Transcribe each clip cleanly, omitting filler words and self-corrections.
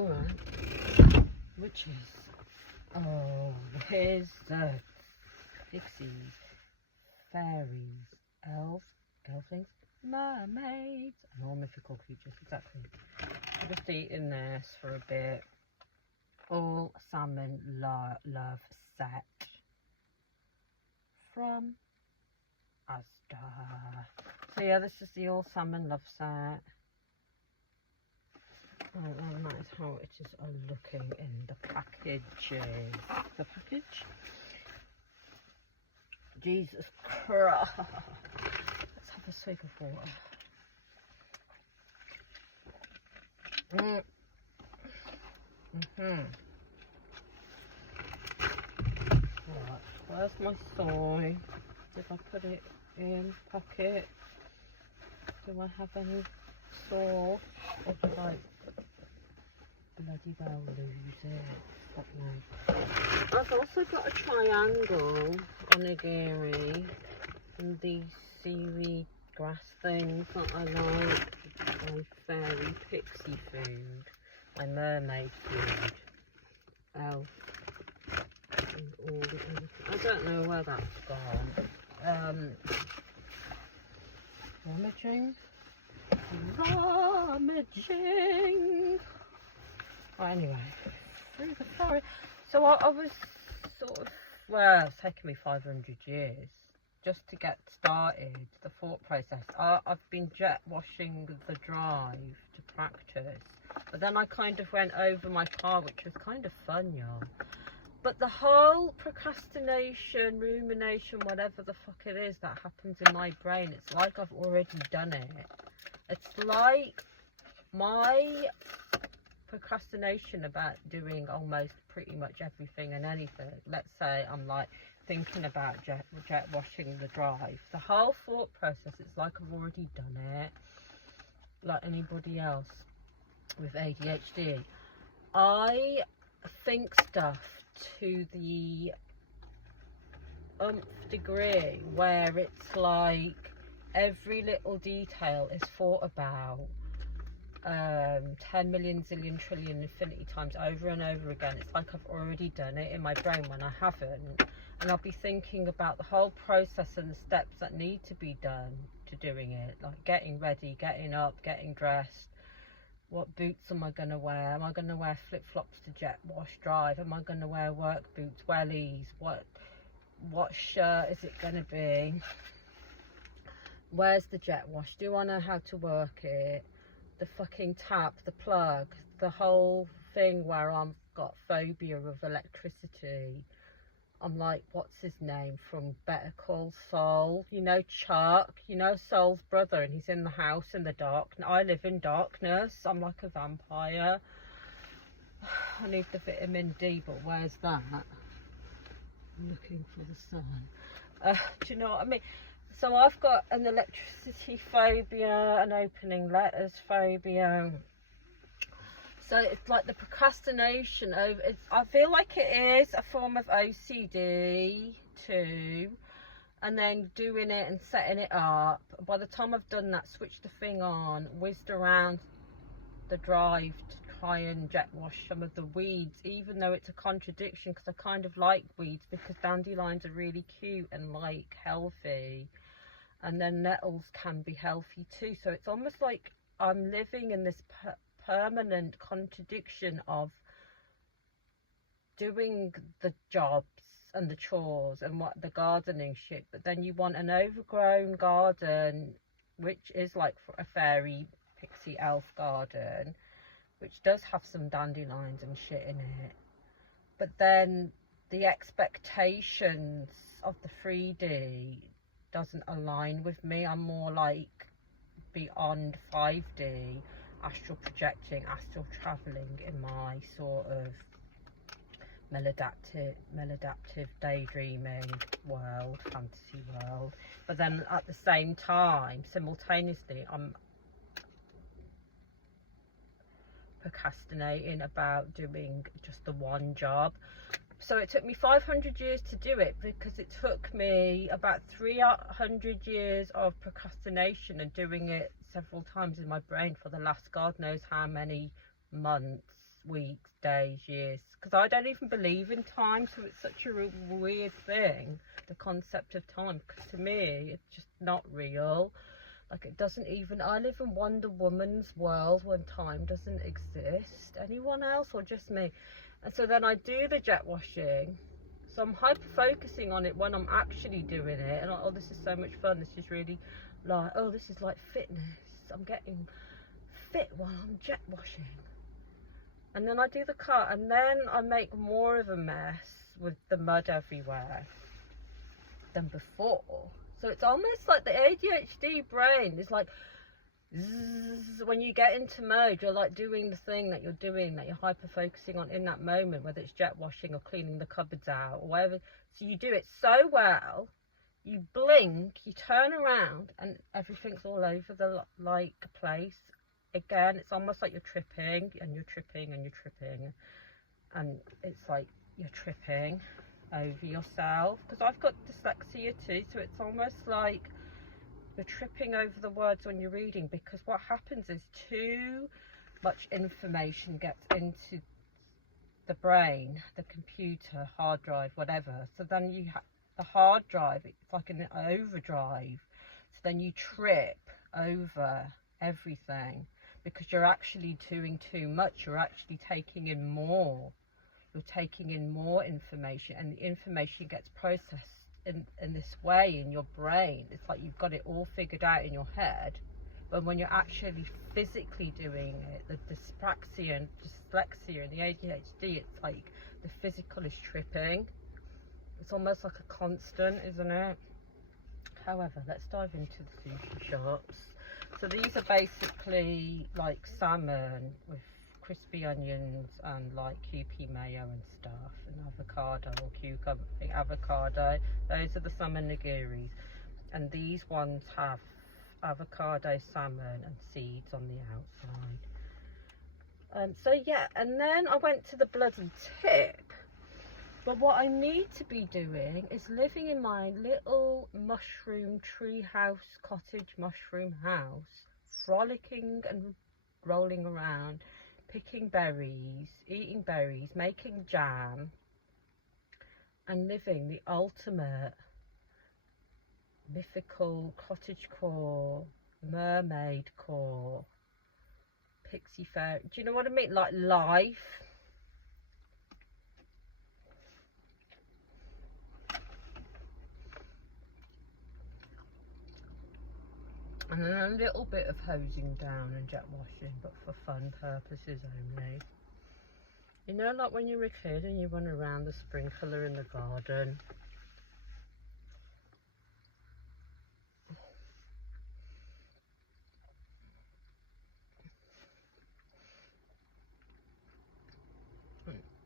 one, which is, oh, wizards, pixies, fairies, elves, gelflings, mermaids, and all mythical creatures, exactly. I'm just eating this for a bit. All salmon love set from Asda. So yeah, this is the all salmon love set. And that is how it is looking in the packages. The package. Jesus Christ. Let's have a swig of water. Right, where's my soy? Did I put it in pocket? Do I have any sauce? Or did I bloody well lose it? Fuck no. I've also got a triangle onigiri and these seaweed grass things that I like. My fairy pixie food, my mermaid food, elf, and all the other. I don't know where that's gone. Rummaging. Right, anyway, through the forest. So I was sort of, well, it's taken me 500 years just to get started, the thought process. I've been jet washing the drive to practice, but then I kind of went over my car, which was kind of fun, y'all. But the whole procrastination, rumination, whatever the fuck it is that happens in my brain, it's like I've already done it. It's like my procrastination about doing almost pretty much everything and anything. Let's say I'm like thinking about jet washing the drive. The whole thought process, it's like I've already done it. Like anybody else with ADHD. I think stuff to the degree where it's like every little detail is thought about 10 million zillion trillion infinity times over and over again. It's like I've already done it in my brain when I haven't, and I'll be thinking about the whole process and the steps that need to be done to doing it, like getting ready, getting up, getting dressed. What boots am I going to wear? Am I going to wear flip-flops to jet wash drive? Am I going to wear work boots, wellies? What shirt is it going to be? Where's the jet wash? Do I know how to work it? The fucking tap, the plug, the whole thing where I've got phobia of electricity. I'm like, what's his name from Better Call Saul? You know, Chuck, you know, Saul's brother, and he's in the house in the dark. I live in darkness. I'm like a vampire. I need the vitamin D, but where's that? I'm looking for the sun. Do you know what I mean? So I've got an electricity phobia, an opening letters phobia. So it's like the procrastination over it's. I feel like it is a form of OCD too, and then doing it and setting it up. By the time I've done that, switched the thing on, whizzed around the drive to try and jet wash some of the weeds, even though it's a contradiction because I kind of like weeds because dandelions are really cute and like healthy. And then nettles can be healthy too. So it's almost like I'm living in this permanent contradiction of doing the jobs and the chores and what the gardening shit, but then you want an overgrown garden, which is like a fairy pixie elf garden, which does have some dandelions and shit in it. But then the expectations of the 3D doesn't align with me. I'm more like beyond 5D, astral projecting, astral traveling in my sort of maladaptive daydreaming world, fantasy world. But then at the same time, simultaneously, I'm procrastinating about doing just the one job. So it took me 500 years to do it because it took me about 300 years of procrastination and doing it several times in my brain for the last God knows how many months weeks, days, years, because I don't even believe in time, so it's such a weird thing, the concept of time, because to me it's just not real. Like, it doesn't even, I live in Wonder Woman's world when time doesn't exist. Anyone else or just me? And so then I do the jet washing, so I'm hyper focusing on it when I'm actually doing it, and oh, this is so much fun, this is really like, oh, this is like fitness, I'm getting fit while I'm jet washing. And then I do the cut, and then I make more of a mess with the mud everywhere than before. So it's almost like the ADHD brain is like, zzz, when you get into mode, you're like doing the thing that you're doing, that you're hyper focusing on in that moment, whether it's jet washing or cleaning the cupboards out or whatever. So you do it so well, you blink, you turn around, and everything's all over the like place. Again, it's almost like you're tripping and you're tripping and you're tripping, and it's like you're tripping over yourself, because I've got dyslexia too, so it's almost like you're tripping over the words when you're reading, because what happens is too much information gets into the brain, the computer, hard drive, whatever. So then you the hard drive, it's like an overdrive, so then you trip over everything because you're actually doing too much. You're actually taking in more, you're taking in more information, and the information gets processed in this way in your brain. It's like you've got it all figured out in your head, but when you're actually physically doing it, the dyspraxia and dyslexia and the ADHD, it's like the physical is tripping. It's almost like a constant, isn't it? However, let's dive into the sushi shops. So these are basically like salmon with crispy onions and like Kewpie mayo and stuff, and avocado or cucumber, I think avocado. Those are the salmon nigiris, and these ones have avocado, salmon and seeds on the outside. So yeah, and then I went to the bloody tip. But what I need to be doing is living in my little mushroom tree house, cottage mushroom house, frolicking and rolling around, picking berries, eating berries, making jam, and living the ultimate mythical cottagecore, mermaid core, pixie fairy. Do you know what I mean? Like life. And then a little bit of hosing down and jet washing, but for fun purposes only. You know, like when you're a kid and you run around the sprinkler in the garden.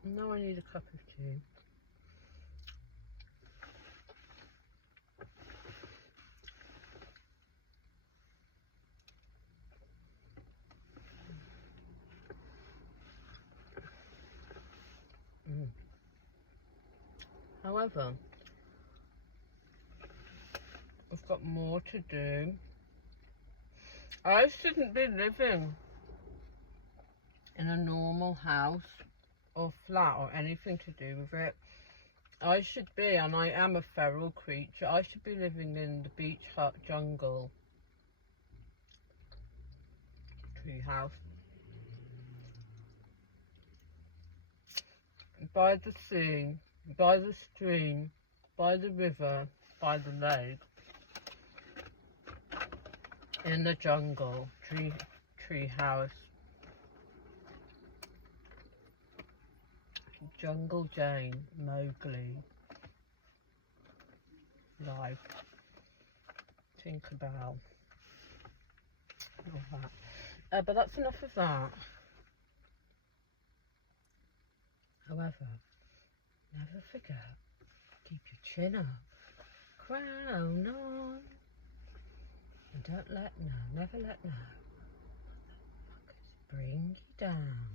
Now I need a cup of tea. However, I've got more to do. I shouldn't be living in a normal house or flat or anything to do with it. I should be, and I am a feral creature, I should be living in the beach hut jungle tree house by the sea, by the stream, by the river, by the lake, in the jungle tree house. Jungle Jane, Mowgli, life, Tinkerbell, all that. But that's enough of that. However, never forget, keep your chin up, crown on, and don't let no, never let no motherfuckers bring you down.